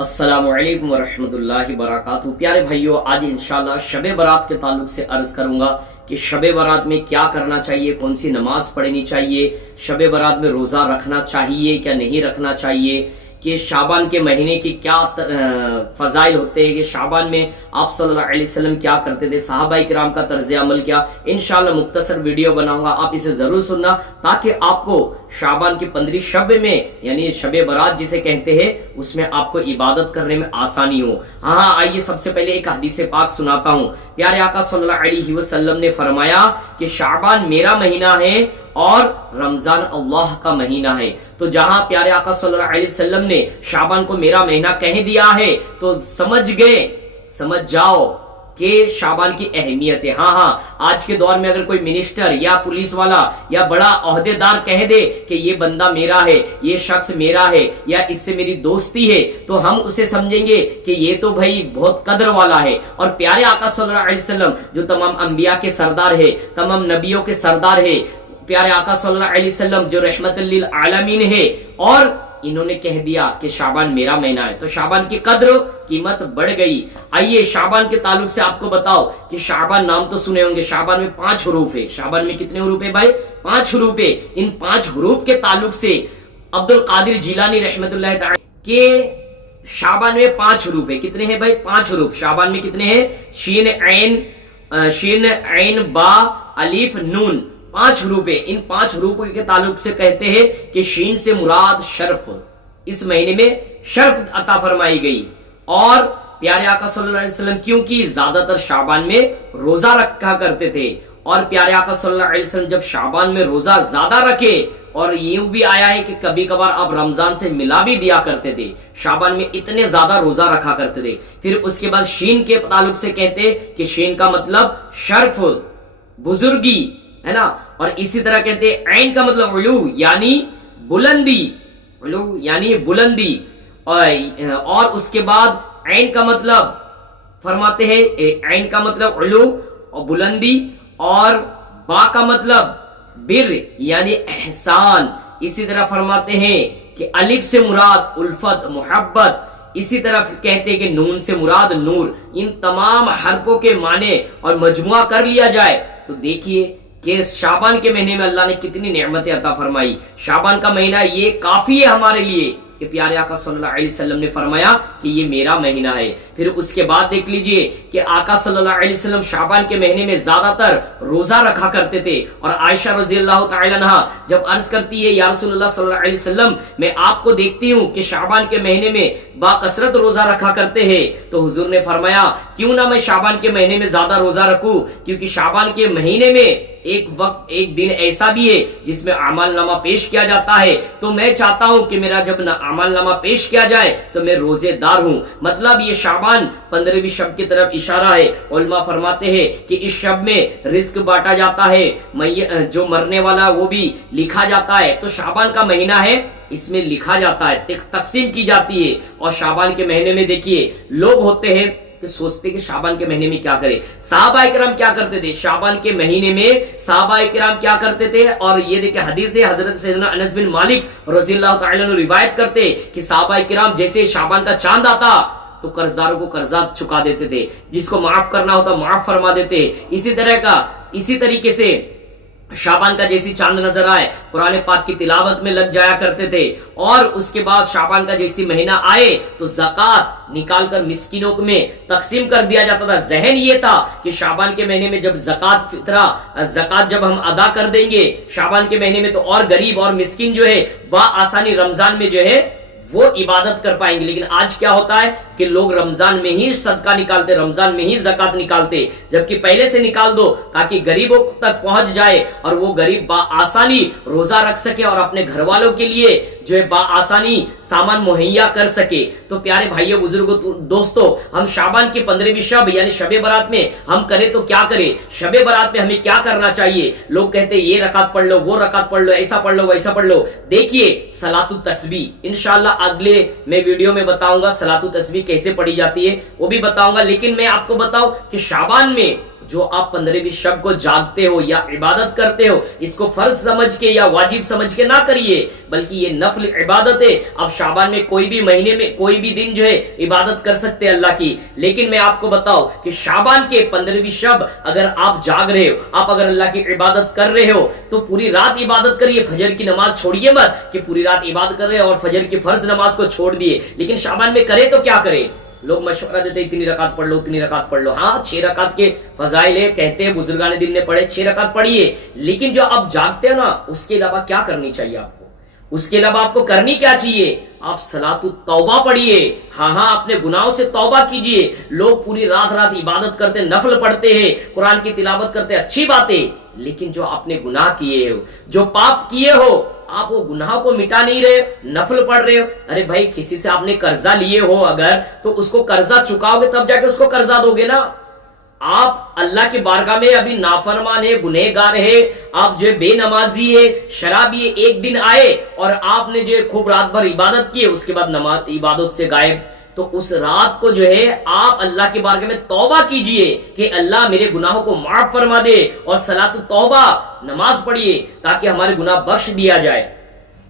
अस्सलाम वालेकुम वरहमतुल्लाहि वबरकातुहू। प्यारे भाइयों, आज इंशाल्लाह शबे बारात के ताल्लुक से अर्ज करूंगा कि शबे बारात में क्या करना चाहिए, कौन सी नमाज पढ़नी चाहिए, शबे बारात में रोजा रखना चाहिए क्या नहीं रखना चाहिए, कि शाबान के महीने की क्या फजाइल होते हैं, कि शाबान में आप सल्लल्लाहु अलैहि वसल्लम क्या करते थे, सहाबाए किराम का तर्ज अमल क्या। इंशाल्लाह मुख्तसर वीडियो बनाऊंगा, आप इसे जरूर सुनना ताकि आपको शाबान की 15 शब में यानी शबे बारात जिसे कहते हैं उसमें आपको इबादत करने में आसानी हो। हाँ, आइए सबसे पहले एक हदीस पाक सुनाता हूँ। प्यारे आका सल्लल्लाहु अलैहि वसल्लम ने फरमाया कि शाबान मेरा महीना है और रमजान अल्लाह का महीना है। तो जहां प्यारे आका सल्लल्लाहु अलैहि वसल्लम ने शाबान को मेरा महीना कह दिया है तो समझ जाओ कि शाबान की अहमियत है। हाँ, आज के दौर में अगर कोई मिनिस्टर या पुलिस वाला या बड़ा ओहदेदार कह दे कि ये बंदा मेरा है, ये शख्स मेरा है या इससे मेरी दोस्ती है, तो हम उसे समझेंगे कि ये तो भाई बहुत कदर वाला है। और प्यारे आका सल्लल्लाहु अलैहि वसल्लम जो तमाम अंबिया के सरदार है, तमाम नबियों के सरदार है, प्यारे आका सल्लल्लाहु अलैहि वसल्लम जो रहमतुल लिल आलमीन है, और इन्होंने कह दिया कि शाबान मेरा महीना है, तो शाबान की कद्र कीमत बढ़ गई। आइए शाबान के ताल्लुक से आपको बताओ कि शाबान नाम तो सुने होंगे, शाबान में 5 हरूफ है। शाबान में कितने हरूफ है भाई? 5 हरूफ है। इन 5 हरूफ के ताल्लुक से अब्दुल कादिर जिलानी रहमतुल्लाह तआला के शाबान में 5 हरूफ है। कितने हैं भाई? 5 हरूफ। शाबान में कितने हैं? शीन ऐन बा अलिफ नून, 5 हरूफ है। इन 5 हरूफ के ताल्लुक से कहते हैं कि शीन से मुराद शर्फ, इस महीने में शर्फ अता फरमाई गई। और प्यारे आका सल्लल्लाहु अलैहि वसल्लम क्योंकि ज्यादातर शाबान में रोजा रखा करते थे, और प्यारे आका सल्लल्लाहु अलैहि वसल्लम जब शाबान में रोजा ज्यादा रखे, और यूं भी आया है कि कभी कभार आप रमजान से मिला भी दिया करते थे, शाबान में इतने ज्यादा रोजा रखा करते थे। फिर उसके बाद शीन के ताल्लुक से कहते कि शीन का मतलब शर्फ, बुजुर्गी है ना। और इसी तरह कहते हैं ऐन का मतलब उलू यानी बुलंदी, उलू यानी बुलंदी। और उसके बाद ऐन का मतलब फरमाते हैं, ऐन का मतलब उलू और बुलंदी, और बा का मतलब बिर यानी एहसान। इसी तरह फरमाते हैं कि अलिफ से मुराद उल्फत मोहब्बत। इसी तरह कहते हैं कि नून से मुराद नूर। इन तमाम हरफों के माने और मजमुआ कर लिया जाए तो देखिए कि शाबान के महीने में अल्लाह ने कितनी नेमतें अता फरमाई। शाबान का महीना ये काफी है हमारे लिए कि प्यारे आका सल्लल्लाहु अलैहि वसल्लम ने फरमाया कि ये मेरा महीना है। फिर उसके बाद देख लीजिए कि आका सल्लल्लाहु अलैहि वसल्लम शाबान के महीने में ज्यादातर रोजा रखा करते थे। और आयशा रज़ियल्लाहु तआला अन्हा जब अर्ज करती है, या रसूलुल्लाह सल्लल्लाहु अलैहि वसल्लम मैं आपको देखती हूँ कि शाबान के महीने में बाकसरत रोजा रखा करते हैं, तो हुजूर ने फरमाया क्यों ना मैं शाबान के महीने में ज्यादा रोजा रखूं, क्योंकि शाबान के महीने में एक दिन ऐसा भी है जिसमें अमल नामा पेश किया जाता है। तो मैं चाहता हूं कि मेरा जब अमल नामा पेश किया जाए तो मैं रोजेदार हूं। मतलब ये शाबान 15वीं शब की तरफ इशारा है। उलमा फरमाते हैं कि इस शब में रिस्क बांटा जाता है, जो मरने वाला वो भी लिखा जाता है। तो शाबान का महीना है, इसमें लिखा जाता है, तकसीम की जाती है। और शाबान के महीने में देखिए लोग होते हैं कि सोचते कि शाबान के महीने में क्या करें। सहाबाए किराम क्या करते थे शाबान के महीने में? सहाबाए किराम क्या करते थे? और ये देखिए हदीस है, हजरत सैयदना अनस बिन मालिक रज़ियल्लाहु तआला अन्हु रिवायत करते कि सहाबाए किराम जैसे शाबान का चांद आता तो कर्जदारों को कर्जा चुका देते थे, जिसको माफ करना होता माफ फरमा देते। इसी तरीके से शाबान का जैसी चांद नजर आए कुरान पाक की तिलावत में लग जाया करते थे। और उसके बाद शाबान का जैसी महीना आए तो ज़कात निकालकर मिस्किनों में तकसीम कर दिया जाता था। जहन ये था कि शाबान के महीने में जब ज़कात जब हम अदा कर देंगे शाबान के महीने में, तो और गरीब और मिस्किन जो है आसानी रमजान में जो है वो इबादत कर पाएंगे। लेकिन आज क्या होता है कि लोग रमजान में ही सदका निकालते, रमजान में ही ज़कात निकालते, जबकि पहले से निकाल दो ताकि गरीबों तक पहुंच जाए और वो गरीब आसानी रोजा रख सके और अपने घर वालों के लिए जो है आसानी सामान मुहैया कर सके। तो प्यारे भाइयों बुजुर्गों दोस्तों, हम शाबान की 15वीं शब यानी शबे बारात में हम करें तो क्या करें? शबे बारात में हमें क्या करना चाहिए? लोग कहते हैं ये रकात पढ़ लो, वो रकात पढ़ लो, ऐसा पढ़ लो, वैसा पढ़ लो। देखिए सलातु तस्बीह इंशाल्लाह अगले मैं वीडियो में बताऊंगा सलातु तस्बीह कैसे पढ़ी जाती है, वो भी बताऊंगा। लेकिन मैं आपको बताऊं कि शाबान में जो आप 15वीं शब को जागते हो या इबादत करते हो, इसको फर्ज समझ के या वाजिब समझ के ना करिए, बल्कि ये नफल इबादत है। आप शाबान में कोई भी महीने में कोई भी दिन जो है इबादत कर सकते हैं अल्लाह की। लेकिन मैं आपको बताऊं कि शाबान के 15वीं शब अगर आप जाग रहे हो, आप अगर अल्लाह की इबादत कर रहे हो, तो पूरी रात इबादत करिए। फजर की नमाज छोड़िए मत कि पूरी रात इबादत कर रहे हो और फजर की फर्ज नमाज को छोड़ दिए। लेकिन शाबान में करे तो क्या करें? लोग मशवरा देते इतनी रकात पढ़ लो, इतनी रकात पढ़ लो। हाँ, 6 रकात के फजाइल है, कहते हैं बुजुर्गान दिन ने पढ़े, 6 रकात पढ़िए। लेकिन जो आप जागते हो ना, उसके अलावा क्या करनी चाहिए आपको? उसके अलावा आपको करनी क्या चाहिए? आप सलातु तौबा पढ़िए। हाँ, अपने गुनाहों से तौबा कीजिए। लोग पूरी रात रात इबादत करते, नफल पढ़ते हैं, कुरान की तिलावत करते, अच्छी बातें, लेकिन जो आपने गुनाह किए हो, जो पाप किए हो, आप वो गुनाह को मिटा नहीं रहे, नफल पढ़ रहे हो। अरे भाई, किसी से आपने कर्जा लिए हो अगर, तो उसको कर्जा चुकाओगे तब जाके उसको कर्जा दोगे ना। आप अल्लाह की बारगाह में अभी नाफरमान है, गुनहगार है, आप जो बेनमाजी है, शराबी है, एक दिन आए और आपने जो खूब रात भर इबादत की, उसके बाद नमाज इबादत से गायब, तो उस रात को जो है आप अल्लाह के बारगाह में तौबा कीजिए कि अल्लाह मेरे गुनाहों को माफ फरमा दे, और सलातु तौबा नमाज पढ़िए ताकि हमारे गुनाह बख्श दिया जाए।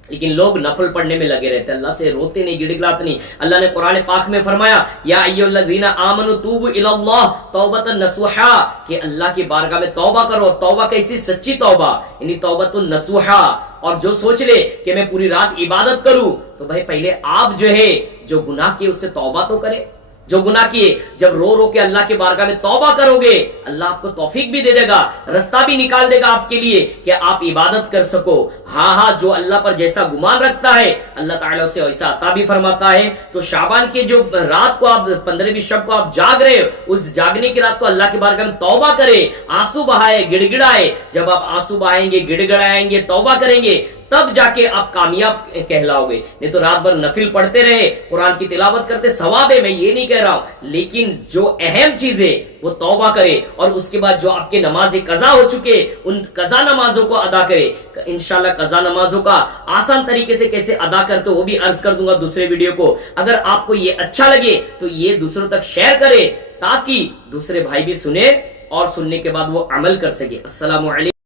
लेकिन लोग नफल पढ़ने में लगे रहते, अल्लाह से रोते नहीं, गिड़गिड़ाते नहीं। अल्लाह ने कुरान पाक में फरमाया, या अय्युहल्लज़ीना आमनु तूबू इलल्लाह तौबतन नसूहा, कि अल्लाह की बारगाह में तौबा करो। तौबा कैसी? सच्ची तौबा, यानी तौबतुन नसूहा। और जो सोच ले कि मैं पूरी रात इबादत करूं, तो भाई पहले आप जो है जो गुनाह किए उससे तौबा तो करे। जो गुनाह किए, जब रो रो के अल्लाह के बारगाह में तौबा करोगे, अल्लाह आपको तौफीक भी दे देगा, रास्ता भी निकाल देगा आपके लिए कि आप इबादत कर सको। हाँ, जो अल्लाह पर जैसा गुमान रखता है, अल्लाह ताला उसे वैसा अता भी फरमाता है। तो शाबान के जो रात को आप 15वीं शब को आप जाग रहे हो, उस जागने की रात को अल्लाह के बारगाह में तौबा करे, आंसू बहाए, गिड़गिड़ाए। जब आप आंसू बहाएंगे, गिड़गिड़ाएंगे, तौबा करेंगे, तब जाके आप कामयाब कहलाओगे। नहीं तो रात भर नफिल पढ़ते रहे, कुरान की तिलावत करते, सवाब है, मैं ये नहीं कह रहा हूं, लेकिन जो अहम चीज है वो तौबा करे, और उसके बाद जो आपके नमाज़ें कज़ा हो चुके, उन कज़ा नमाजों को अदा करे। इंशाल्लाह कज़ा नमाजों का आसान तरीके से कैसे अदा करते हो वो भी अर्ज कर दूंगा दूसरे वीडियो को। अगर आपको ये अच्छा लगे तो ये दूसरों तक शेयर करे, ताकि दूसरे भाई भी सुने और सुनने के बाद वो अमल कर सके। अस्सलामु अलैकुम।